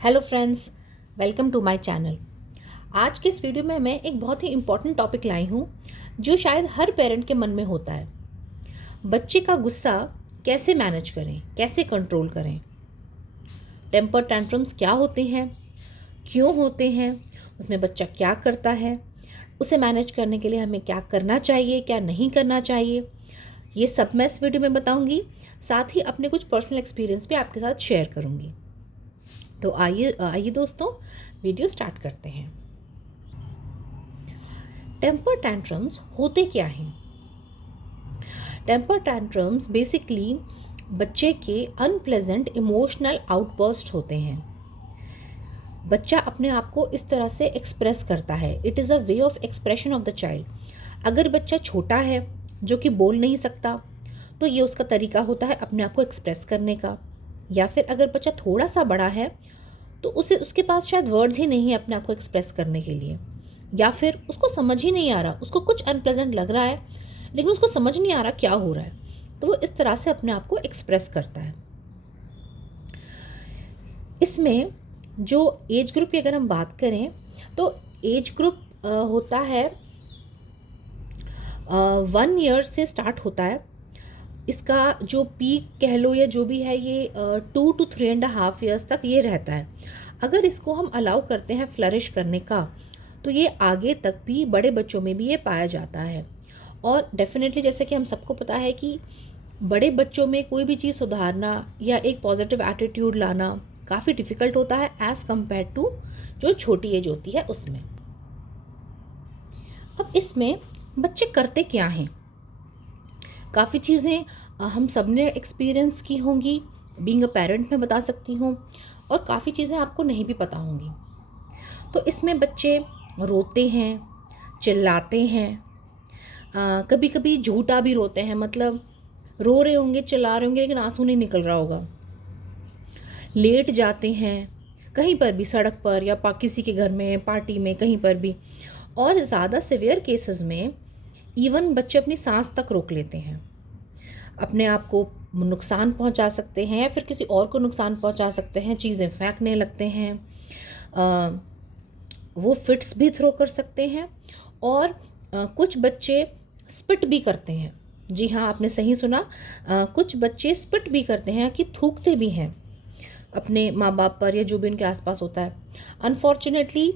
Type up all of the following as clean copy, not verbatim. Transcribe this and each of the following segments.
Hello friends, welcome to my channel. आज के इस वीडियो में मैं एक बहुत ही इम्पॉर्टेंट टॉपिक लाई हूँ जो शायद हर पेरेंट के मन में होता है। बच्चे का गुस्सा कैसे मैनेज करें, कैसे कंट्रोल करें। टेम्पर टैंट्रम्स क्या होते हैं, क्यों होते हैं, उसमें बच्चा क्या करता है, उसे मैनेज करने के लिए हमें क्या करना चाहिए, क्या नहीं करना चाहिए, ये सब मैं इस वीडियो में बताऊँगी। साथ ही अपने कुछ पर्सनल एक्सपीरियंस भी आपके साथ शेयर करूँगी। तो आइए आइए दोस्तों, वीडियो स्टार्ट करते हैं। टेम्पर टैंट्रम्स होते क्या हैं? टेम्पर टैंट्रम्स बेसिकली बच्चे के अनप्लेजेंट इमोशनल आउटबर्स्ट होते हैं। बच्चा अपने आप को इस तरह से एक्सप्रेस करता है। It is a way of expression of the child. अगर बच्चा छोटा है जो कि बोल नहीं सकता, तो ये उसका तरीका होता है अपने आप को एक्सप्रेस करने का। या फिर अगर बच्चा थोड़ा सा बड़ा है तो उसे उसके पास शायद वर्ड्स ही नहीं है अपने आप को एक्सप्रेस करने के लिए, या फिर उसको समझ ही नहीं आ रहा, उसको कुछ अनप्लेजेंट लग रहा है लेकिन उसको समझ नहीं आ रहा क्या हो रहा है, तो वो इस तरह से अपने आप को एक्सप्रेस करता है। इसमें जो एज ग्रुप की अगर हम बात करें तो एज ग्रुप होता है 1 ईयर से स्टार्ट होता है। इसका जो पीक कह लो या जो भी है, ये 2 to 3.5 ईयर्स तक ये रहता है। अगर इसको हम अलाउ करते हैं फ्लरिश करने का, तो ये आगे तक भी बड़े बच्चों में भी ये पाया जाता है। और डेफिनेटली जैसे कि हम सबको पता है कि बड़े बच्चों में कोई भी चीज़ सुधारना या एक पॉजिटिव एटीट्यूड लाना काफ़ी डिफ़िकल्ट होता है एज़ कम्पेयर टू जो छोटी एज होती है उसमें। अब इसमें बच्चे करते क्या हैं? काफ़ी चीज़ें हम सब ने एक्सपीरियंस की होंगी, बीइंग अ पेरेंट मैं बता सकती हूँ, और काफ़ी चीज़ें आपको नहीं भी पता होंगी। तो इसमें बच्चे रोते हैं, चिल्लाते हैं, कभी कभी झूठा भी रोते हैं, मतलब रो रहे होंगे, चिल्ला रहे होंगे लेकिन आंसू नहीं निकल रहा होगा। लेट जाते हैं कहीं पर भी, सड़क पर या किसी के घर में, पार्टी में, कहीं पर भी। और ज़्यादा सिवियर केसेस में इवन बच्चे अपनी सांस तक रोक लेते हैं, अपने आप को नुकसान पहुंचा सकते हैं या फिर किसी और को नुकसान पहुंचा सकते हैं, चीज़ें फेंकने लगते हैं, अ, वो फिट्स भी थ्रो कर सकते हैं। और कुछ बच्चे स्पिट भी करते हैं। जी हाँ, आपने सही सुना, कुछ बच्चे स्पिट भी करते हैं कि थूकते भी हैं अपने माँ बाप पर या जो भी उनके आसपास होता है। अनफॉर्चुनेटली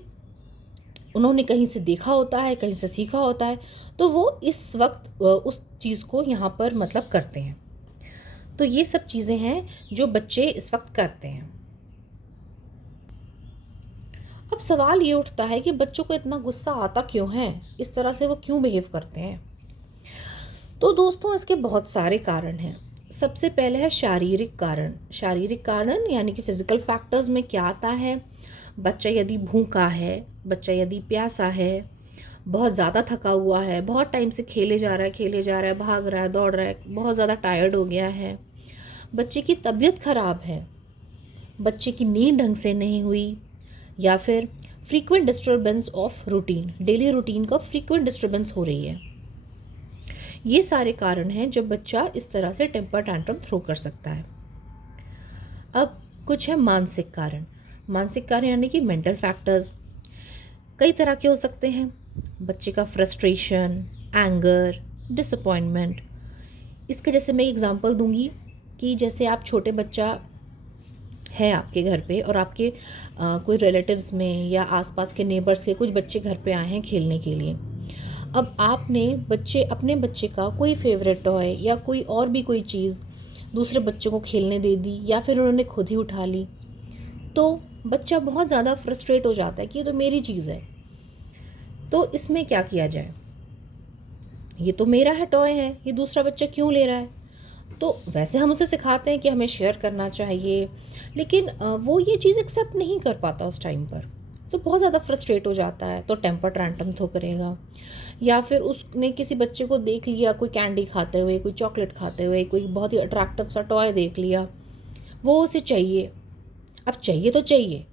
उन्होंने कहीं से देखा होता है, कहीं से सीखा होता है, तो वो इस वक्त उस चीज़ को यहाँ पर मतलब करते हैं। तो ये सब चीज़ें हैं जो बच्चे इस वक्त करते हैं। अब सवाल ये उठता है कि बच्चों को इतना गुस्सा आता क्यों है, इस तरह से वो क्यों बिहेव करते हैं? तो दोस्तों, इसके बहुत सारे कारण हैं। सबसे पहले है शारीरिक कारण। शारीरिक कारण यानी कि फिजिकल फैक्टर्स में क्या आता है? बच्चा यदि भूखा है, बच्चा यदि प्यासा है, बहुत ज़्यादा थका हुआ है, बहुत टाइम से खेले जा रहा है, भाग रहा है, दौड़ रहा है, बहुत ज़्यादा टायर्ड हो गया है, बच्चे की तबीयत खराब है, बच्चे की नींद ढंग से नहीं हुई, या फिर frequent disturbance of routine, daily routine का फ्रीक्वेंट डिस्टर्बेंस हो रही है। ये सारे कारण हैं जब बच्चा इस तरह से टेम्पर टैंट्रम थ्रो कर सकता है। अब कुछ है मानसिक कारण। मानसिक कारण यानी कि मेंटल फैक्टर्स कई तरह के हो सकते हैं। बच्चे का फ्रस्ट्रेशन, एंगर, डिसअपॉइंटमेंट। इसके जैसे मैं एग्जांपल दूंगी कि जैसे आप छोटे बच्चा है आपके घर पे और आपके कोई रिलेटिव्स में या आसपास के नेबर्स के कुछ बच्चे घर पे आए हैं खेलने के लिए। अब आपने अपने बच्चे का कोई फेवरेट टॉय या कोई और भी कोई चीज़ दूसरे बच्चों को खेलने दे दी, या फिर उन्होंने खुद ही उठा ली, तो बच्चा बहुत ज़्यादा फ्रस्ट्रेट हो जाता है कि ये तो मेरी चीज़ है। तो इसमें क्या किया जाए? ये तो मेरा है, टॉय है, ये दूसरा बच्चा क्यों ले रहा है? तो वैसे हम उसे सिखाते हैं कि हमें शेयर करना चाहिए, लेकिन वो ये चीज़ एक्सेप्ट नहीं कर पाता उस टाइम पर, तो बहुत ज़्यादा फ्रस्ट्रेट हो जाता है, तो टेम्पर टैंट्रम थ्रो करेगा। या फिर उसने किसी बच्चे को देख लिया कोई कैंडी खाते हुए, कोई चॉकलेट खाते हुए, कोई बहुत ही अट्रैक्टिव सा टॉय देख लिया, वो उसे चाहिए। अब चाहिए तो चाहिए,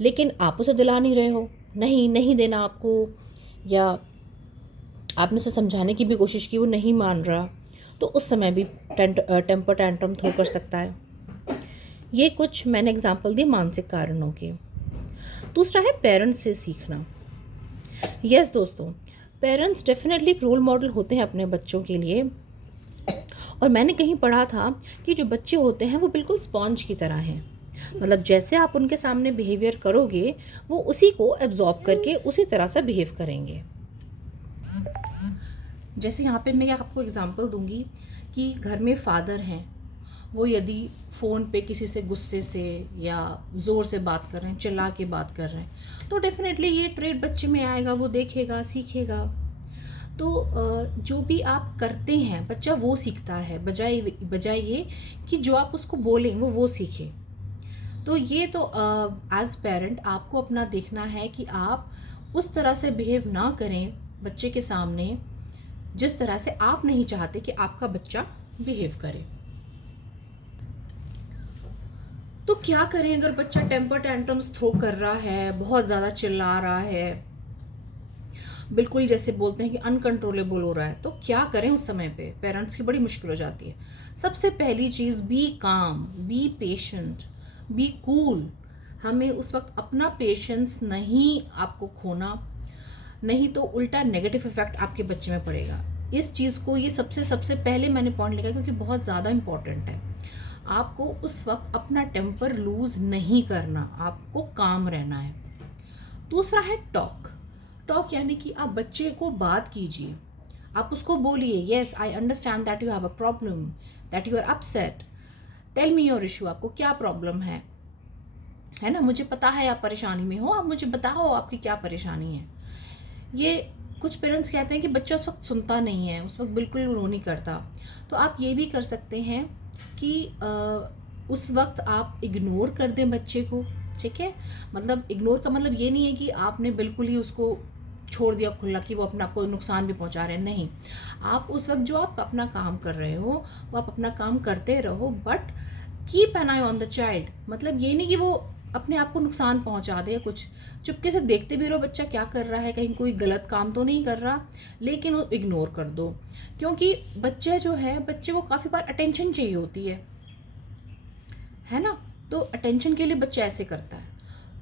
लेकिन आप उसे दिला नहीं रहे हो, नहीं नहीं देना आपको, या आपने उसे समझाने की भी कोशिश की, वो नहीं मान रहा, तो उस समय भी टेम्पर टैंट्रम थ्रो कर सकता है। ये कुछ मैंने एग्जांपल दिए मानसिक कारणों के। दूसरा है पेरेंट्स से सीखना। यस दोस्तों, पेरेंट्स डेफिनेटली रोल मॉडल होते हैं अपने बच्चों के लिए। और मैंने कहीं पढ़ा था कि जो बच्चे होते हैं वो बिल्कुल स्पॉन्ज की तरह हैं। मतलब जैसे आप उनके सामने बिहेवियर करोगे, वो उसी को एब्जॉर्ब करके उसी तरह से बिहेव करेंगे। जैसे यहाँ पे मैं आपको एग्जांपल दूंगी कि घर में फादर हैं, वो यदि फ़ोन पे किसी से गुस्से से या ज़ोर से बात कर रहे हैं, चिल्ला के बात कर रहे हैं, तो डेफिनेटली ये ट्रेट बच्चे में आएगा, वो देखेगा, सीखेगा। तो जो भी आप करते हैं बच्चा वो सीखता है, बजाय ये कि जो आप उसको बोलें वो सीखे। तो ये तो एज पेरेंट आपको अपना देखना है कि आप उस तरह से बिहेव ना करें बच्चे के सामने जिस तरह से आप नहीं चाहते कि आपका बच्चा बिहेव करे। तो क्या करें अगर बच्चा टेम्पर टैंट्रम्स थ्रो कर रहा है, बहुत ज़्यादा चिल्ला रहा है, बिल्कुल जैसे बोलते हैं कि अनकंट्रोलेबल हो रहा है, तो क्या करें उस समय पे? पेरेंट्स की बड़ी मुश्किल हो जाती है। सबसे पहली चीज़, बी काम, बी पेशेंट, बी कूल। हमें उस वक्त अपना पेशेंस नहीं आपको खोना, नहीं तो उल्टा नेगेटिव इफेक्ट आपके बच्चे में पड़ेगा। इस चीज़ को, ये सबसे पहले मैंने पॉइंट लिखा क्योंकि बहुत ज़्यादा इंपॉर्टेंट है। आपको उस वक्त अपना टेम्पर लूज नहीं करना, आपको काम रहना है। दूसरा है टॉक। टॉक यानी कि आप बच्चे को बात कीजिए, आप उसको बोलिए, yes I understand that you have a problem, that you are upset, tell me your issue, आपको क्या प्रॉब्लम है ना, मुझे पता है आप परेशानी में हो, आप मुझे बताओ आपकी क्या परेशानी है। ये कुछ पेरेंट्स कहते हैं कि बच्चा उस वक्त सुनता नहीं है, उस वक्त बिल्कुल वो नहीं करता। तो आप ये भी कर सकते हैं कि उस वक्त आप इग्नोर कर दें बच्चे को, ठीक है। मतलब इग्नोर का मतलब ये नहीं है कि आपने बिल्कुल ही उसको छोड़ दिया खुला कि वो अपना आपको नुकसान भी पहुंचा रहे हैं, नहीं। आप उस वक्त जो आप अपना काम कर रहे हो वो आप अपना काम करते रहो, but keep an I on the child. मतलब ये नहीं कि वो अपने आप को नुकसान पहुंचा दे, कुछ चुपके से देखते भी रहो बच्चा क्या कर रहा है, कहीं कोई गलत काम तो नहीं कर रहा, लेकिन वो इग्नोर कर दो। क्योंकि बच्चे जो है, बच्चे को काफ़ी बार अटेंशन चाहिए होती है ना, तो अटेंशन के लिए बच्चा ऐसे करता है।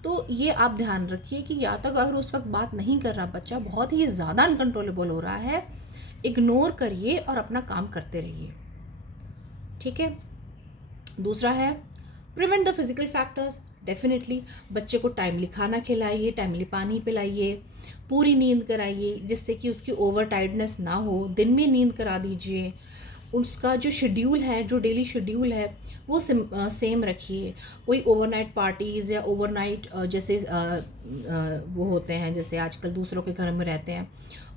तो ये आप ध्यान रखिए कि या तक अगर उस वक्त बात नहीं कर रहा बच्चा, बहुत ही ज़्यादा अनकंट्रोलेबल हो रहा है, इग्नोर करिए और अपना काम करते रहिए, ठीक है। दूसरा है prevent the physical factors. Definitely बच्चे को टाइमली खाना खिलाइए, टाइमली पानी पिलाइए, पूरी नींद कराइए जिससे कि उसकी ओवर टायर्डनेस ना हो, दिन में नींद करा दीजिए। उसका जो शेड्यूल है, जो डेली शेड्यूल है वो सेम रखिए। कोई ओवरनाइट पार्टीज़ या ओवरनाइट जैसे वो होते हैं, जैसे आजकल दूसरों के घर में रहते हैं,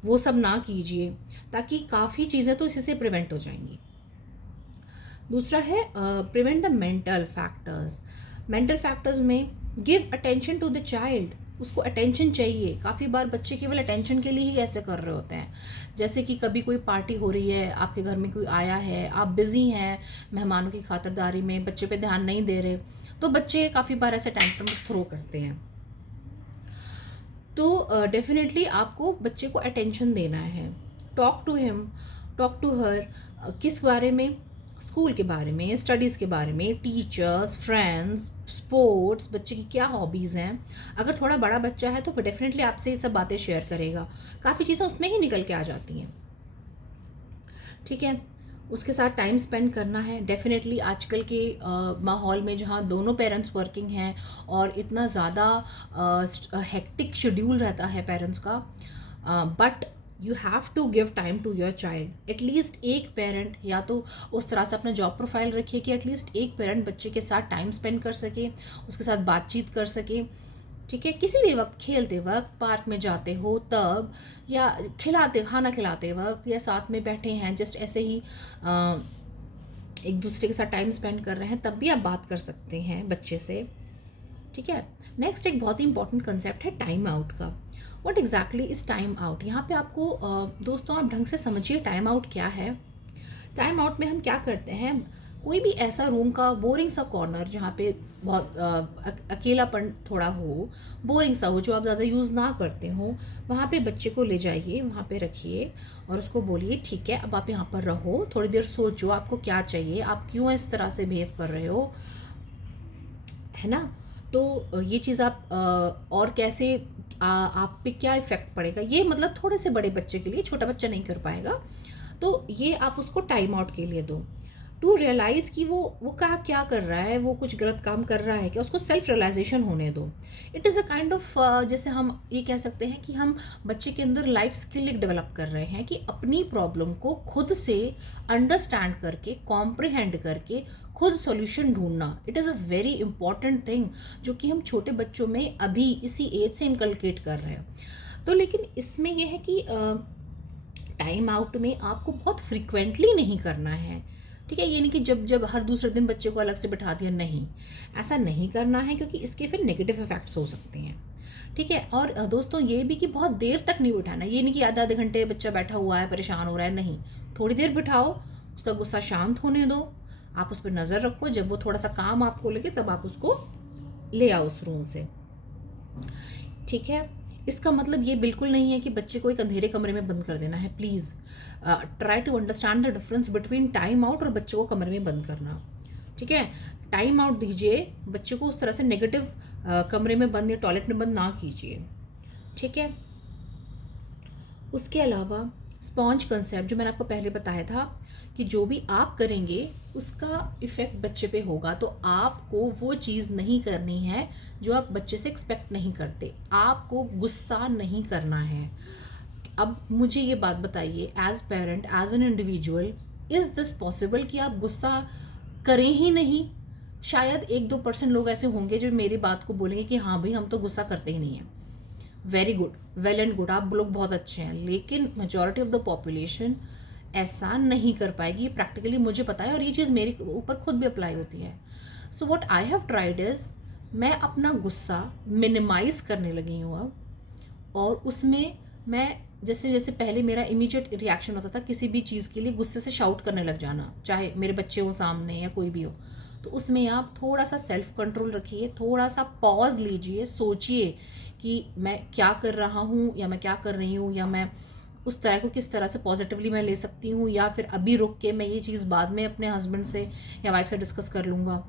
वो सब ना कीजिए, ताकि काफ़ी चीज़ें तो इसी से प्रिवेंट हो जाएंगी। दूसरा है prevent the mental factors. Mental factors में give attention to the child. उसको अटेंशन चाहिए। काफ़ी बार बच्चे केवल अटेंशन के लिए ही ऐसे कर रहे होते हैं, जैसे कि कभी कोई पार्टी हो रही है, आपके घर में कोई आया है, आप बिज़ी हैं मेहमानों की खातिरदारी में, बच्चे पे ध्यान नहीं दे रहे, तो बच्चे काफ़ी बार ऐसे टैंट्रम्स थ्रो करते हैं। तो डेफिनेटली आपको बच्चे को अटेंशन देना है। Talk to him, talk to her. किस बारे में? स्कूल के बारे में, स्टडीज़ के बारे में, टीचर्स, फ्रेंड्स, स्पोर्ट्स, बच्चे की क्या हॉबीज़ हैं। अगर थोड़ा बड़ा बच्चा है तो फिर डेफिनेटली आपसे ये सब बातें शेयर करेगा, काफ़ी चीज़ें उसमें ही निकल के आ जाती हैं, ठीक है। उसके साथ टाइम स्पेंड करना है। डेफिनेटली आजकल के माहौल में जहाँ दोनों पेरेंट्स वर्किंग हैं और इतना ज़्यादा हेक्टिक शेड्यूल रहता है पेरेंट्स का, but you have to give time to your child. At least एक पेरेंट, या तो उस तरह से अपना जॉब प्रोफाइल रखिए कि एटलीस्ट एक पेरेंट बच्चे के साथ टाइम स्पेंड कर सके, उसके साथ बातचीत कर सके, ठीक है। किसी भी वक्त, खेलते वक्त, पार्क में जाते हो तब, या खाना खिलाते वक्त, या साथ में बैठे हैं जस्ट ऐसे ही एक दूसरे के साथ टाइम स्पेंड कर रहे हैं, तब भी आप बात कर सकते हैं बच्चे से, ठीक है। नेक्स्ट एक बहुत ही इंपॉर्टेंट कंसेप्ट है टाइम आउट का। What exactly is time out? यहाँ पे आपको दोस्तों आप ढंग से समझिए टाइम आउट क्या है। टाइम आउट में हम क्या करते हैं, कोई भी ऐसा रूम का बोरिंग सा कॉर्नर जहाँ पे बहुत अकेलापन थोड़ा हो, बोरिंग सा हो, जो आप ज़्यादा यूज़ ना करते हो, वहाँ पे बच्चे को ले जाइए, वहाँ पे रखिए और उसको बोलिए ठीक है अब आप यहाँ पर रहो, थोड़ी देर सोचो आपको क्या चाहिए, आप क्यों इस तरह से बिहेव कर रहे हो, है ना? तो ये चीज़ आप और कैसे आप पे क्या इफ़ेक्ट पड़ेगा, ये मतलब थोड़े से बड़े बच्चे के लिए, छोटा बच्चा नहीं कर पाएगा। तो ये आप उसको टाइम आउट के लिए दो, टू रियलाइज़ कि वो क्या क्या कर रहा है, वो कुछ गलत काम कर रहा है क्या, उसको सेल्फ रियलाइजेशन होने दो। It is a kind of जैसे हम ये कह सकते हैं कि हम बच्चे के अंदर लाइफ स्किल एक डेवलप कर रहे हैं कि अपनी प्रॉब्लम को खुद से अंडरस्टैंड करके, कॉम्प्रिहेंड करके, खुद सॉल्यूशन ढूंढना। It is a very important thing जो कि हम छोटे बच्चों में अभी इसी एज से इनकलकेट कर रहे हैं। तो लेकिन इसमें यह है कि टाइम आउट में आपको बहुत फ्रिक्वेंटली नहीं करना है, ठीक है? ये नहीं कि जब जब हर दूसरे दिन बच्चे को अलग से बिठा दिया, नहीं, ऐसा नहीं करना है, क्योंकि इसके फिर नेगेटिव इफेक्ट्स हो सकते हैं, ठीक है? और दोस्तों ये भी कि बहुत देर तक नहीं बिठाना, ये नहीं कि आधे आधे घंटे बच्चा बैठा हुआ है परेशान हो रहा है, नहीं, थोड़ी देर बिठाओ, उसका गुस्सा शांत होने दो, आप उस पर नज़र रखो, जब वो थोड़ा सा काम आपको लगे तब आप उसको ले आओ उस रूम से, ठीक है? इसका मतलब ये बिल्कुल नहीं है कि बच्चे को एक अंधेरे कमरे में बंद कर देना है। Please try to understand the difference between time out और बच्चों को कमरे में बंद करना, ठीक है? टाइम आउट दीजिए, बच्चे को उस तरह से नेगेटिव कमरे में बंद या टॉयलेट में बंद ना कीजिए, ठीक है? उसके अलावा स्पॉन्ज कंसेप्ट जो मैंने आपको पहले बताया था कि जो भी आप करेंगे उसका इफ़ेक्ट बच्चे पे होगा, तो आपको वो चीज़ नहीं करनी है जो आप बच्चे से एक्सपेक्ट नहीं करते। आपको गुस्सा नहीं करना है। अब मुझे ये बात बताइए, as parent, as an individual, is this possible कि आप गुस्सा करें ही नहीं? शायद 1-2% लोग ऐसे होंगे जो मेरी बात को बोलेंगे कि हाँ भाई, हम तो गुस्सा करते ही नहीं हैं। Very good, well and good, आप लोग बहुत अच्छे हैं, लेकिन मेजॉरिटी ऑफ द पॉपुलेशन ऐसा नहीं कर पाएगी। प्रैक्टिकली मुझे पता है, और ये चीज़ मेरे ऊपर खुद भी अप्लाई होती है। So what I have tried is, मैं अपना गुस्सा मिनिमाइज़ करने लगी हूँ अब, और उसमें मैं जैसे जैसे पहले मेरा इमीडिएट रिएक्शन होता था किसी भी चीज़ के लिए, गुस्से से शाउट करने लग जाना, चाहे मेरे बच्चे हो सामने या कोई भी हो, तो उसमें आप थोड़ा सा सेल्फ कंट्रोल रखिए, थोड़ा सा पॉज लीजिए, सोचिए कि मैं क्या कर रहा हूँ या मैं क्या कर रही हूँ, या मैं उस तरह को किस तरह से पॉजिटिवली मैं ले सकती हूँ, या फिर अभी रुक के मैं ये चीज़ बाद में अपने हस्बैंड से या वाइफ से डिस्कस कर लूँगा,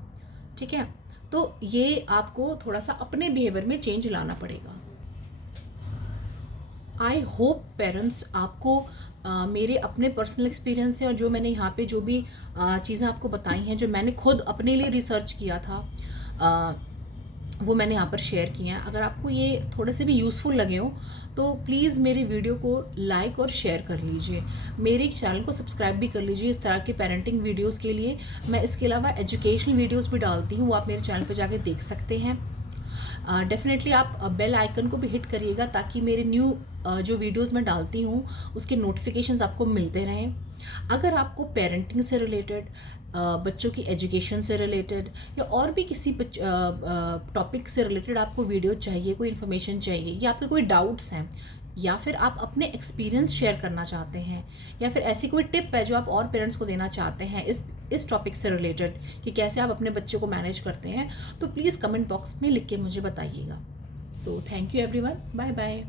ठीक है? तो ये आपको थोड़ा सा अपने बिहेवियर में चेंज लाना पड़ेगा। आई होप पेरेंट्स आपको मेरे अपने पर्सनल एक्सपीरियंस से और जो मैंने यहाँ पे जो भी चीज़ें आपको बताई हैं, जो मैंने खुद अपने लिए रिसर्च किया था, वो मैंने यहाँ पर शेयर किए हैं। अगर आपको ये थोड़े से भी यूज़फुल लगे हो तो प्लीज़ मेरी वीडियो को लाइक और शेयर कर लीजिए, मेरे चैनल को सब्सक्राइब भी कर लीजिए इस तरह के पेरेंटिंग वीडियोस के लिए। मैं इसके अलावा एजुकेशनल वीडियोस भी डालती हूँ, वो आप मेरे चैनल पर जाके देख सकते हैं। डेफिनेटली आप बेल आइकन को भी हिट करिएगा ताकि मेरे न्यू जो वीडियोस मैं डालती हूँ उसके नोटिफिकेशंस आपको मिलते रहें। अगर आपको पेरेंटिंग से रिलेटेड, बच्चों की एजुकेशन से रिलेटेड, या और भी किसी टॉपिक से रिलेटेड आपको वीडियो चाहिए, कोई इन्फॉर्मेशन चाहिए, या आपके कोई डाउट्स हैं, या फिर आप अपने एक्सपीरियंस शेयर करना चाहते हैं, या फिर ऐसी कोई टिप है जो आप और पेरेंट्स को देना चाहते हैं इस टॉपिक से रिलेटेड कि कैसे आप अपने बच्चे को मैनेज करते हैं, तो प्लीज़ कमेंट बॉक्स में लिख के मुझे बताइएगा। So thank you everyone, bye bye.